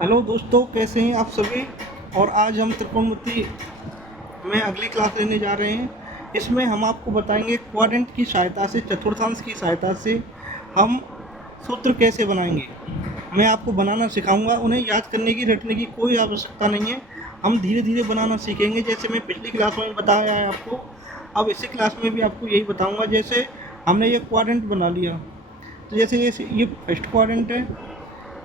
Hello दोस्तों, कैसे हैं आप सभी। और आज हम त्रिकोणमिति में अगली क्लास लेने जा रहे हैं। इसमें हम आपको बताएंगे क्वाड्रेंट की सहायता से, चतुर्थांश की सहायता से हम सूत्र कैसे बनाएंगे। मैं आपको बनाना सिखाऊंगा। उन्हें याद करने की, रटने की कोई आवश्यकता नहीं है। हम धीरे धीरे बनाना सीखेंगे, जैसे मैं पिछली क्लास में बताया है आपको। अब इसी क्लास में भी आपको यही बताऊंगा। जैसे हमने ये क्वाड्रेंट बना लिया, तो जैसे ये फर्स्ट क्वाड्रेंट है,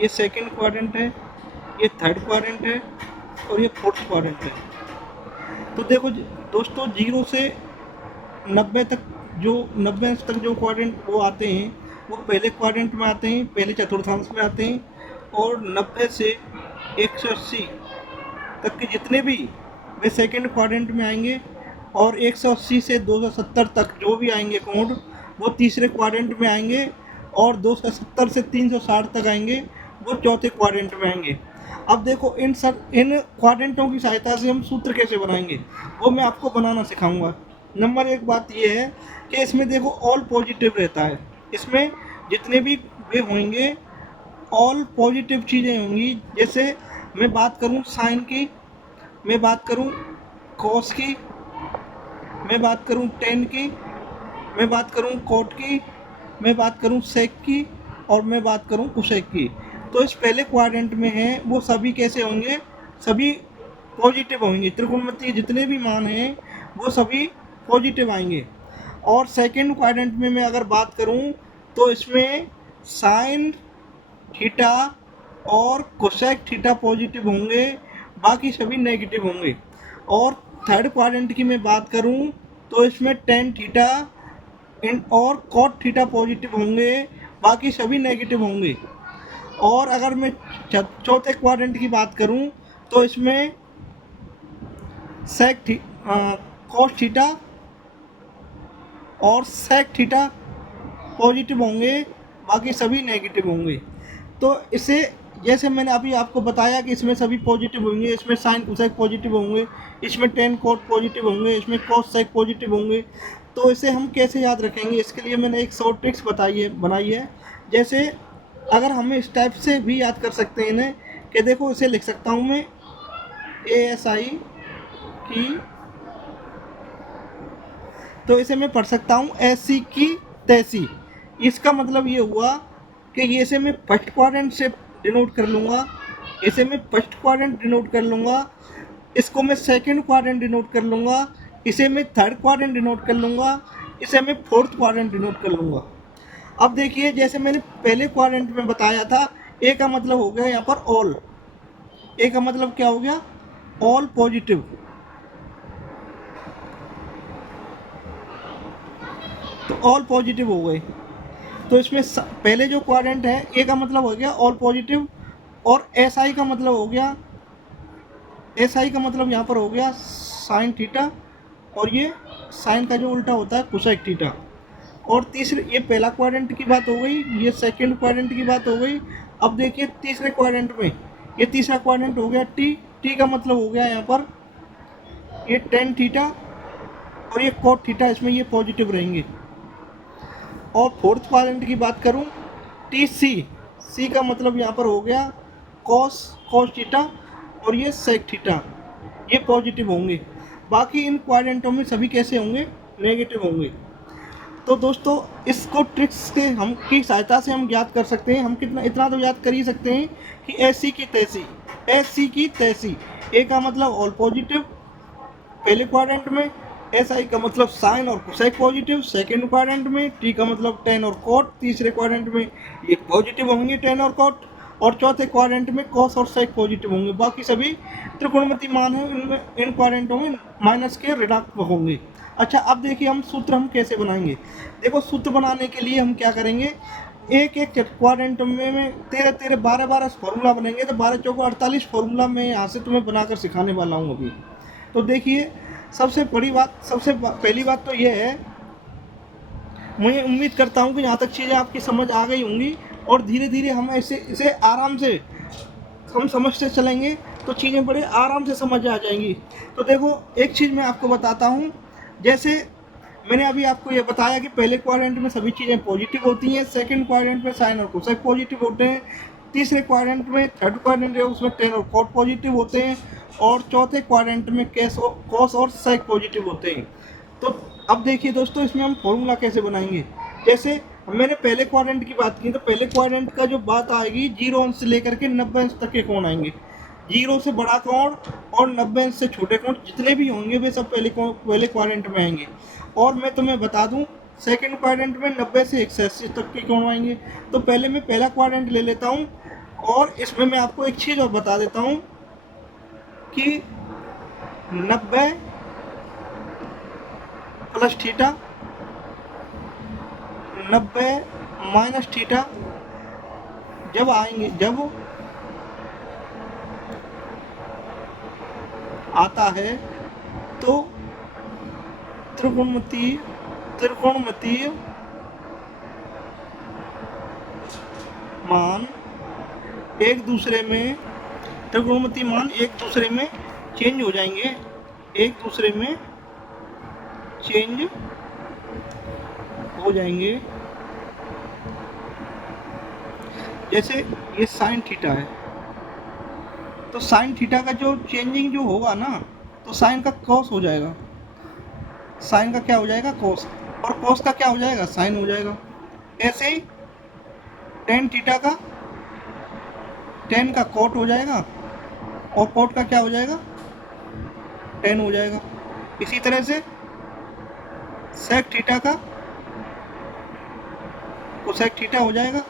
ये सेकंड क्वाड्रेंट है, ये थर्ड क्वाड्रेंट है और ये फोर्थ क्वाड्रेंट है। तो देखो दोस्तों, 0 से 90 तक, जो 90 तक जो क्वाड्रेंट वो आते हैं, वो पहले क्वाड्रेंट में आते हैं, पहले चतुर्थांश में आते हैं। और 90 से 180 तक के जितने भी, वे सेकंड क्वाड्रेंट में आएंगे। और 180 से 270 तक जो भी आएंगे कोड, वो तीसरे क्वाड्रेंट में आएंगे। और 270 से 360 तक आएंगे, वो चौथे क्वाड्रेंट में आएंगे। अब देखो, इन क्वाड्रेंटों की सहायता से हम सूत्र कैसे बनाएंगे, वो मैं आपको बनाना सिखाऊंगा। नंबर एक बात ये है कि इसमें देखो ऑल पॉजिटिव रहता है। इसमें जितने भी वे होंगे, ऑल पॉजिटिव चीज़ें होंगी। जैसे मैं बात करूं साइन की, मैं बात करूं कॉस की, मैं बात करूं टेन की, मैं बात करूं कोट की, मैं बात करूं सेक की, और मैं बात करूं कोसेक की। तो इस पहले क्वाड्रेंट में है, वो सभी कैसे होंगे, सभी पॉजिटिव होंगे। त्रिकोणमिति के जितने भी मान हैं वो सभी पॉजिटिव आएंगे। और सेकंड क्वाड्रेंट में मैं अगर बात करूं, तो इसमें साइन थीटा और कोसेक थीटा पॉजिटिव होंगे, बाकी सभी नेगेटिव होंगे। और थर्ड क्वाड्रेंट की मैं बात करूं, तो इसमें टेन थीटा और कॉट थीटा पॉजिटिव होंगे, बाकी सभी नेगेटिव होंगे। और अगर मैं चौथे क्वाड्रेंट की बात करूं, तो इसमें सेक कॉस थीटा और सेक थीटा पॉजिटिव होंगे, बाकी सभी नेगेटिव होंगे। तो इसे, जैसे मैंने अभी आपको बताया कि इसमें सभी पॉजिटिव होंगे, इसमें साइन कोसेक पॉजिटिव होंगे, इसमें टेन कोट पॉजिटिव होंगे, इसमें कॉस सेक पॉजिटिव होंगे। तो इसे हम कैसे याद रखेंगे, इसके लिए मैंने एक शॉर्ट ट्रिक्स बनाई है। जैसे अगर हमें इस टाइप से भी याद कर सकते हैं इन्हें, कि देखो इसे लिख सकता हूँ मैं ASI की, तो इसे मैं पढ़ सकता हूँ ऐसी की तैसी। इसका मतलब ये हुआ कि ये इसे मैं फर्स्ट क्वाड्रेंट से डिनोट कर लूँगा, इसे मैं फर्स्ट क्वाड्रेंट डिनोट कर लूँगा, इसको मैं सेकंड क्वाड्रेंट डिनोट कर लूँगा, इसे मैं थर्ड क्वाड्रेंट डिनोट कर लूँगा, इसे मैं फोर्थ क्वाड्रेंट डिनोट कर लूँगा। अब देखिए, जैसे मैंने पहले क्वाड्रेंट में बताया था, ए का मतलब हो गया यहाँ पर ऑल। ए का मतलब क्या हो गया, ऑल पॉजिटिव। तो ऑल पॉजिटिव हो गए। तो इसमें पहले जो क्वाड्रेंट है, ए का मतलब हो गया ऑल पॉजिटिव। और SI का मतलब हो गया, SI का मतलब यहाँ पर हो गया साइन थीटा, और ये साइन का जो उल्टा होता है कोसेक थीटा। और तीसरे, ये पहला क्वाड्रेंट की बात हो गई, ये सेकंड क्वाड्रेंट की बात हो गई। अब देखिए तीसरे क्वाड्रेंट में, ये तीसरा क्वाड्रेंट हो गया टी का मतलब हो गया यहाँ पर ये टेन थीटा और ये कोट थीटा, इसमें ये पॉजिटिव रहेंगे। और फोर्थ क्वाड्रेंट की बात करूँ, सी का मतलब यहाँ पर हो गया कॉस थीटा, और ये सेक थीटा, ये पॉजिटिव होंगे। बाकी इन क्वाड्रेंटों में सभी कैसे होंगे, नेगेटिव होंगे। तो दोस्तों, इसको ट्रिक्स से हम की सहायता से हम याद कर सकते हैं। हम कितना, इतना तो याद कर ही सकते हैं कि ऐसी की तैसी। ए का मतलब ऑल पॉजिटिव पहले क्वाड्रेंट में, SI का मतलब साइन और कोसेक पॉजिटिव सेकंड क्वाड्रेंट में, टी का मतलब टेन और कोट तीसरे क्वाड्रेंट में, ये पॉजिटिव होंगे टेन और कोट। और चौथे क्वाड्रेंट में कॉस और सेक पॉजिटिव होंगे, बाकी सभी त्रिकोणमिति मान है, इनमें इन क्वाड्रेंटों में माइनस के ऋणात्मक होंगे। अच्छा, अब देखिए हम सूत्र हम कैसे बनाएंगे। देखो, सूत्र बनाने के लिए हम क्या करेंगे, एक एक क्वाड्रेंट में 13 12 फॉर्मूला बनेंगे। तो 12 चौको 48 फॉर्मूला मैं यहाँ से तुम्हें बनाकर सिखाने वाला हूँ अभी। तो देखिए, सबसे पहली बात तो यह है, मैं उम्मीद करता हूँ कि यहाँ तक चीज़ें आपकी समझ आ गई होंगी। और धीरे धीरे हम इसे आराम से हम समझते चलेंगे, तो चीज़ें बड़े आराम से समझ आ जाएंगी। तो देखो, एक चीज़ मैं आपको बताता हूँ। जैसे मैंने अभी आपको ये बताया कि पहले क्वाड्रेंट में सभी चीज़ें पॉजिटिव होती हैं, सेकंड क्वाड्रेंट में साइन और कोसेक पॉजिटिव होते हैं, तीसरे क्वाड्रेंट में, थर्ड क्वाड्रेंट है उसमें टेन और कॉट पॉजिटिव होते हैं, और चौथे क्वाड्रेंट में कॉस और सेक पॉजिटिव होते हैं। तो अब देखिए दोस्तों, इसमें हम फॉर्मूला कैसे बनाएंगे। जैसे मैंने पहले क्वाड्रेंट की बात की, तो पहले क्वाड्रेंट का जो बात आएगी, 0 अंश से लेकर के 90 अंश तक के कोण आएंगे। 0 से बड़ा कोण और 90 अंश से छोटे कोण जितने भी होंगे वे सब पहले क्वाड्रेंट में आएंगे। और मैं तुम्हें बता दूं, सेकंड क्वाड्रेंट में 90 से 180 तक के कोण आएंगे। तो पहले मैं पहला क्वाड्रेंट ले लेता हूं, और इसमें मैं आपको एक चीज़ और बता देता हूं कि 90 प्लस थीटा, 90 माइनस थीटा जब आएंगे, जब आता है तो त्रिकोणमितीय मान एक दूसरे में, त्रिकोणमितीय मान एक दूसरे में चेंज हो जाएंगे, एक दूसरे में चेंज हो जाएंगे। जैसे ये साइन थीटा है, तो साइन थीटा का जो चेंजिंग जो होगा ना, तो साइन का कॉस हो जाएगा, साइन का क्या हो जाएगा, कॉस, और कॉस का क्या हो जाएगा, साइन हो जाएगा। ऐसे ही टेन थीटा का, टेन का कॉट हो जाएगा, और कॉट का क्या हो जाएगा, टेन हो जाएगा। इसी तरह से सेक थीटा का कोसेक थीटा हो जाएगा,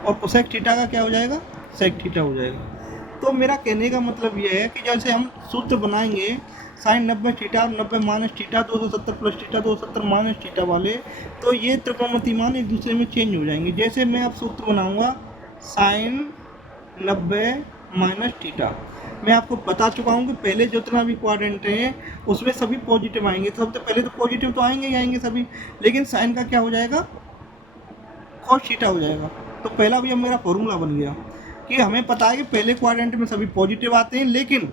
और कोसेक थीटा का क्या हो जाएगा, सेक थीटा हो जाएगा। तो मेरा कहने का मतलब यह है कि जैसे हम सूत्र बनाएंगे साइन 90 थीटा और 90 minus theta, 270 plus theta, 270 minus theta वाले, तो ये त्रिकोणमितीय मान एक दूसरे में चेंज हो जाएंगे। जैसे मैं अब सूत्र बनाऊंगा साइन 90 माइनस थीटा, मैं आपको बता चुका हूँ कि पहले जितना भी क्वाड्रेंट है उसमें सभी पॉजिटिव आएंगे। सबसे पहले तो पॉजिटिव तो आएंगे ही आएंगे सभी, लेकिन साइन का क्या हो जाएगा, कॉस थीटा हो जाएगा। तो पहला भी अब मेरा फॉर्मूला बन गया कि हमें पता है कि पहले क्वाड्रेंट में सभी पॉजिटिव आते हैं, लेकिन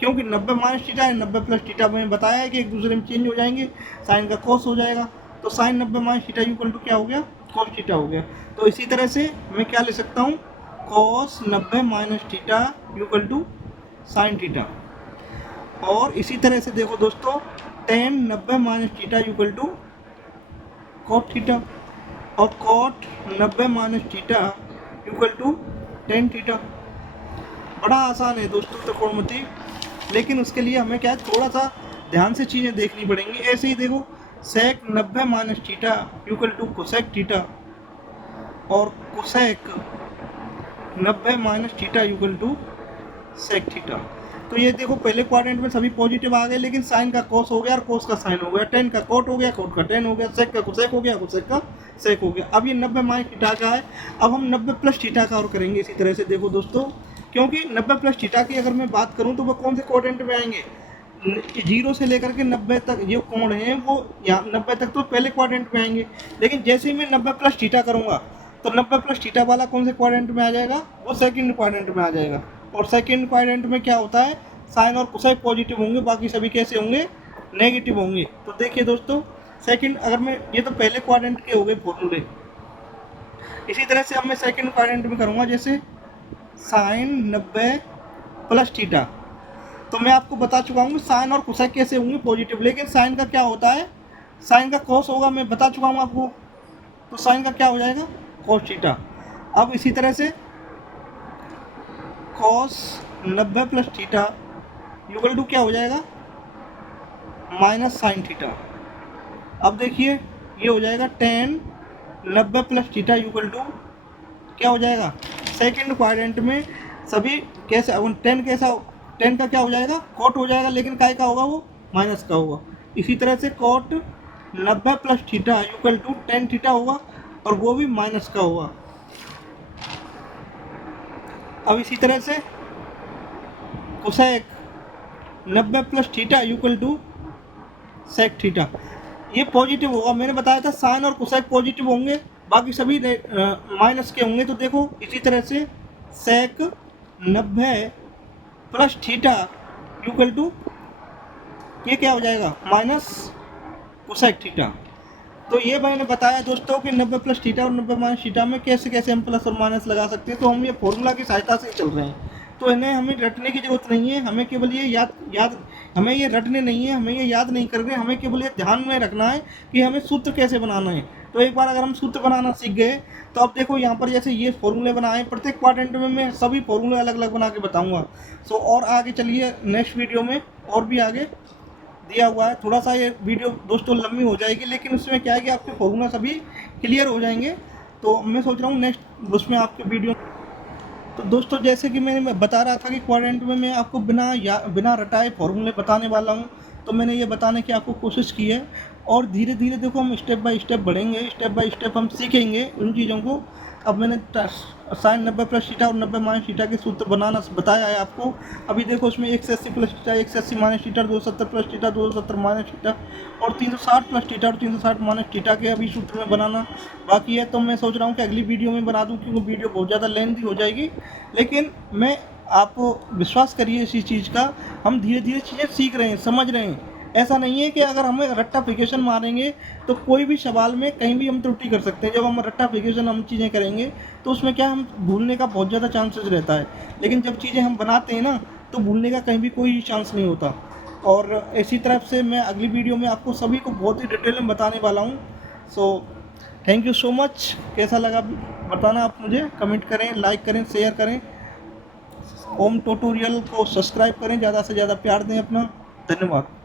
क्योंकि 90 माइनस थीटा है, 90 प्लस थीटा मैंने बताया है कि एक दूसरे में चेंज हो जाएंगे, साइन का कॉस हो जाएगा। तो sine 90 minus theta equal to क्या हो गया, कॉस थीटा हो गया। तो इसी तरह से मैं क्या ले सकता हूँ, cos 90 minus theta equal to sine theta. और इसी तरह से देखो दोस्तों, tan 90 minus theta equal to cot theta, और cot 90 minus theta equal to tan theta. बड़ा आसान है दोस्तों त्रिकोणमिति, लेकिन उसके लिए हमें क्या है, थोड़ा सा ध्यान से चीज़ें देखनी पड़ेंगी। ऐसे ही देखो, sec 90 minus theta equal to cosec theta, और cosec 90 minus theta equal to sec theta. तो ये देखो, पहले क्वाड्रेंट में सभी पॉजिटिव आ गए, लेकिन साइन का कॉस हो गया और कॉस का साइन हो गया, टेन का कॉट हो गया, कॉट का टेन हो गया, सेक का कोसेक हो गया, कोसेक का सेक हो गया। अब ये 90 माइनस थीटा का है, अब हम 90 प्लस थीटा का और करेंगे इसी तरह से। देखो दोस्तों, क्योंकि 90 प्लस थीटा की अगर मैं बात करूँ तो वो कौन से क्वाड्रेंट में आएंगे, 0 से लेकर के 90 तक जो कोण हैं वो यहाँ 90 तक तो पहले क्वाड्रेंट में आएंगे, लेकिन जैसे ही मैं 90 प्लस थीटा करूँगा तो 90 प्लस थीटा वाला कौन से क्वाड्रेंट में आ जाएगा, वो सेकंड क्वाड्रेंट में आ जाएगा। और सेकंड क्वाड्रेंट में क्या होता है, साइन और कोसाइन पॉजिटिव होंगे, बाकी सभी कैसे होंगे, नेगेटिव होंगे। तो देखिए दोस्तों, सेकंड, अगर मैं, ये तो पहले क्वाड्रेंट के हो गए फॉर्मूले, इसी तरह से अब मैं सेकंड क्वाड्रेंट में करूँगा। जैसे साइन 90 प्लस थीटा, तो मैं आपको बता चुका हूँ साइन और कोसाइन कैसे होंगे, पॉजिटिव, लेकिन साइन का क्या होता है, साइन का कॉस होगा, मैं बता चुका हूँ आपको। तो साइन का क्या हो जाएगा, कॉस थीटा। अब इसी तरह से cos 90 plus theta equal to क्या हो जाएगा, माइनस साइन थीटा। अब देखिए, ये हो जाएगा tan 90 plus theta equal to क्या हो जाएगा, सेकंड क्वाड्रेंट में सभी कैसे, टेन कैसा, टेन का क्या हो जाएगा, कॉट हो जाएगा, लेकिन काय का होगा, वो माइनस का होगा। इसी तरह से cot 90 plus theta equal to tan theta होगा, और वो भी माइनस का होगा। अब इसी तरह से cosec 90 plus theta equal to sec theta, ये पॉजिटिव होगा। मैंने बताया था साइन और कोसेक पॉजिटिव होंगे, बाकी सभी माइनस के होंगे। तो देखो, इसी तरह से सेक 90 प्लस थीटा इक्वल टू ये क्या हो जाएगा, माइनस कोसेक थीटा। तो ये मैंने बताया दोस्तों कि 90 प्लस थीटा और 90 माइनस थीटा में कैसे कैसे हम प्लस और माइनस लगा सकते हैं। तो हम ये फॉर्मूला की सहायता से ही चल रहे हैं, तो इन्हें हमें रटने की ज़रूरत नहीं है। हमें केवल ये याद हमें ये रटने नहीं है, हमें ये याद नहीं करने, हमें केवल ये ध्यान में रखना है कि हमें सूत्र कैसे बनाना है। तो एक बार अगर हम सूत्र बनाना सीख गए तो अब देखो यहाँ पर जैसे ये फॉर्मूले बनाए, प्रत्येक क्वाड्रेंट में मैं सभी फॉर्मूले अलग अलग बना के बताऊँगा। सो और आगे चलिए नेक्स्ट वीडियो में और भी आगे दिया हुआ है। थोड़ा सा ये वीडियो दोस्तों लंबी हो जाएगी, लेकिन उसमें क्या है कि आपके फॉर्मूला सभी क्लियर हो जाएंगे। तो मैं सोच रहा हूँ नेक्स्ट उसमें आपके वीडियो। तो दोस्तों जैसे कि मैं बता रहा था कि क्वाड्रेंट में मैं आपको बिना रटाए फॉर्मूले बताने वाला हूँ। तो मैंने ये बताने की आपको कोशिश की है, और धीरे धीरे देखो हम स्टेप बाय स्टेप बढ़ेंगे, स्टेप बाय स्टेप हम सीखेंगे उन चीज़ों को। अब मैंने साइन 90 प्लस थीटा और 90 माइनस थीटा के सूत्र बनाना बताया है आपको। अभी देखो उसमें 180 plus theta, 180 minus theta, 270 plus theta, 270 minus theta और 360 प्लस थीटा और 360 माइनस थीटा के अभी सूत्र में बनाना बाकी है। तो मैं सोच रहा हूँ कि अगली वीडियो में बना दूँ, क्योंकि वीडियो बहुत ज़्यादा लेंथी हो जाएगी। लेकिन मैं आप विश्वास करिए इसी चीज़ का, हम धीरे धीरे चीज़ें सीख रहे हैं, समझ रहे हैं। ऐसा नहीं है कि अगर हमें रट्टाफिकेशन मारेंगे तो कोई भी सवाल में कहीं भी हम त्रुटि कर सकते हैं। जब हम रट्टाफिकेशन हम चीज़ें करेंगे तो उसमें क्या हम भूलने का बहुत ज़्यादा चांसेस रहता है, लेकिन जब चीज़ें हम बनाते हैं ना तो भूलने का कहीं भी कोई चांस नहीं होता। और इसी तरफ से मैं अगली वीडियो में आपको सभी को बहुत ही डिटेल में बताने वाला हूँ। So thank you so much. कैसा लगा बताना आप मुझे, कमेंट करें, लाइक करें, शेयर करें। ओम ट्यूटोरियल को सब्सक्राइब करें, ज़्यादा से ज़्यादा प्यार दें अपना। धन्यवाद।